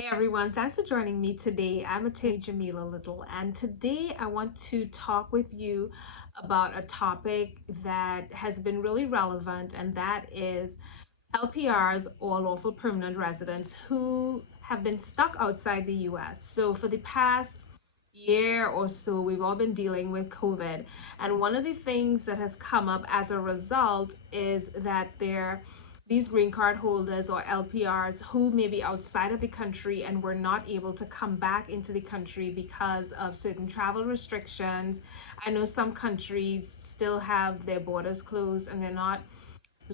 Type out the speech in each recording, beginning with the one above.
Hey everyone, thanks for joining me today. I'm Attorney Jamila Little, and today I want to talk with you about a topic that has been really relevant, and that is LPRs or lawful permanent residents who have been stuck outside the US. So, for the past year or so, we've all been dealing with COVID, and one of the things that has come up as a result is that these green card holders or LPRs who may be outside of the country and were not able to come back into the country because of certain travel restrictions. I know some countries still have their borders closed and they're not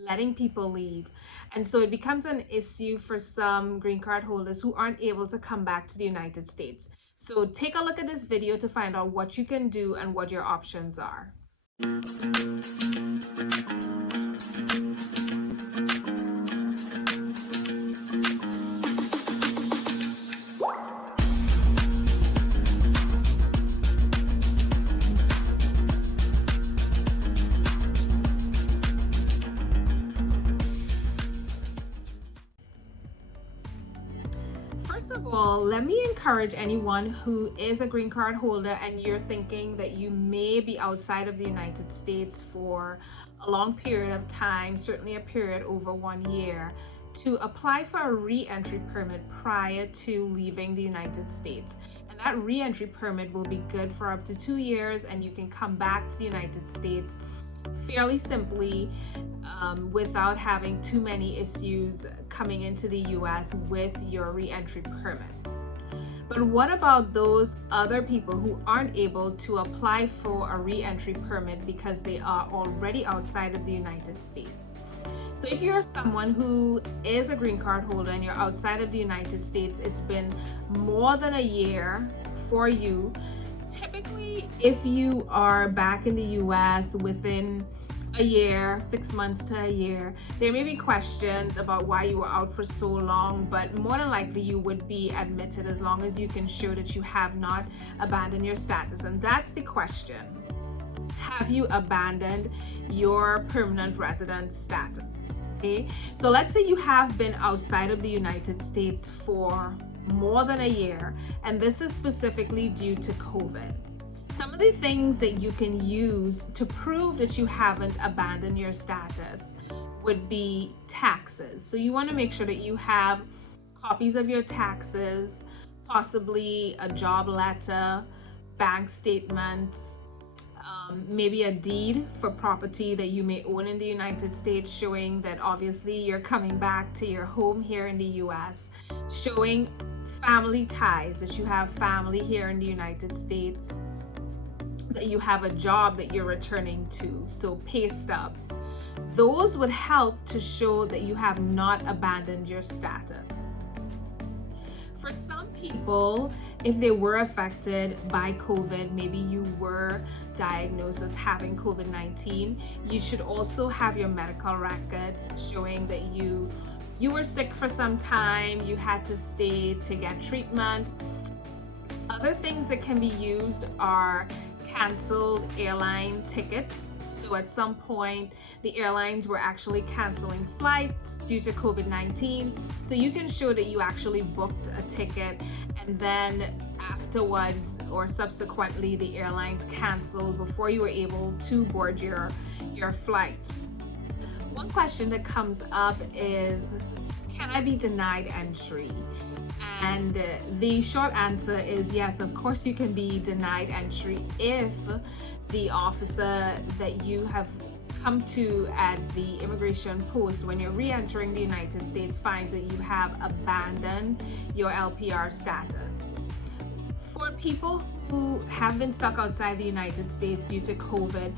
letting people leave. And so it becomes an issue for some green card holders who aren't able to come back to the United States. So take a look at this video to find out what you can do and what your options are. First of all, let me encourage anyone who is a green card holder and you're thinking that you may be outside of the United States for a long period of time, certainly a period over 1 year, to apply for a re-entry permit prior to leaving the United States. And that re-entry permit will be good for up to 2 years, and you can come back to the United States fairly simply without having too many issues coming into the US with your re-entry permit. But what about those other people who aren't able to apply for a re-entry permit because they are already outside of the United States? So if you're someone who is a green card holder and you're outside of the United States, it's been more than a year for you. Typically, if you are back in the US within a year, 6 months to a year, there may be questions about why you were out for so long, but more than likely you would be admitted as long as you can show that you have not abandoned your status. And that's the question. Have you abandoned your permanent resident status? Okay, so let's say you have been outside of the United States for more than a year, and this is specifically due to COVID. Some of the things that you can use to prove that you haven't abandoned your status would be taxes. So you want to make sure that you have copies of your taxes, possibly a job letter, bank statements, maybe a deed for property that you may own in the United States, showing that obviously you're coming back to your home here in the US, showing family ties, that you have family here in the United States, that you have a job that you're returning to, so pay stubs. Those would help to show that you have not abandoned your status. For some people, if they were affected by COVID, maybe you were diagnosed as having COVID-19, you should also have your medical records showing that you were sick for some time, you had to stay to get treatment. Other things that can be used are canceled airline tickets. So at some point, the airlines were actually canceling flights due to COVID-19. So you can show that you actually booked a ticket, and then afterwards or subsequently, the airlines canceled before you were able to board your flight. One question that comes up is, can I be denied entry? And the short answer is yes, of course you can be denied entry if the officer that you have come to at the immigration post when you're re-entering the United States finds that you have abandoned your LPR status. For people who have been stuck outside the United States due to COVID,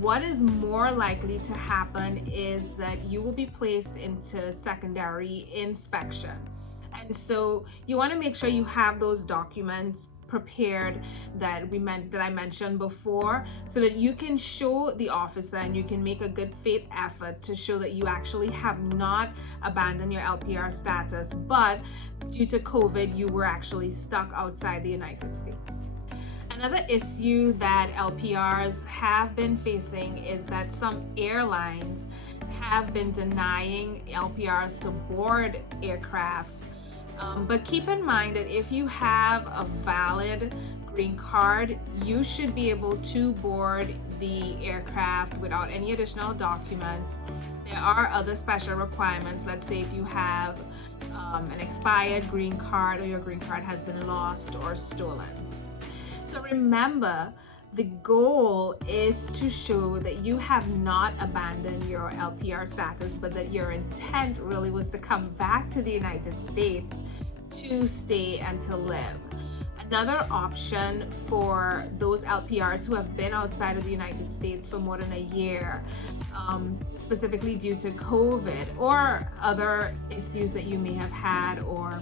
what is more likely to happen is that you will be placed into secondary inspection. And so you want to make sure you have those documents prepared that I mentioned before, so that you can show the officer and you can make a good faith effort to show that you actually have not abandoned your LPR status, but due to COVID, you were actually stuck outside the United States. Another issue that LPRs have been facing is that some airlines have been denying LPRs to board aircrafts But keep in mind that if you have a valid green card, you should be able to board the aircraft without any additional documents. There are other special requirements. Let's say if you have an expired green card, or your green card has been lost or stolen. So remember, the goal is to show that you have not abandoned your LPR status, but that your intent really was to come back to the United States to stay and to live. Another option for those LPRs who have been outside of the United States for more than a year, specifically due to COVID or other issues that you may have had, or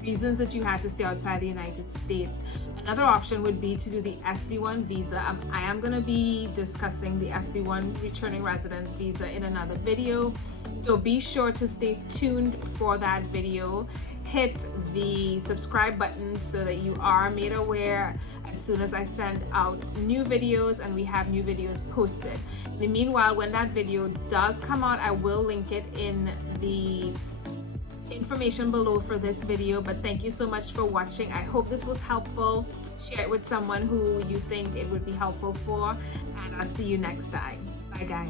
reasons that you had to stay outside the United States. Another option would be to do the SB1 visa. I am going to be discussing the SB1 returning residence visa in another video, so be sure to stay tuned for that video. Hit the subscribe button so that you are made aware as soon as I send out new videos and we have new videos posted. In the meanwhile, when that video does come out, I will link it in the information below for this video. But thank you so much for watching. I hope this was helpful. Share it with someone who you think it would be helpful for, and I'll see you next time. Bye guys.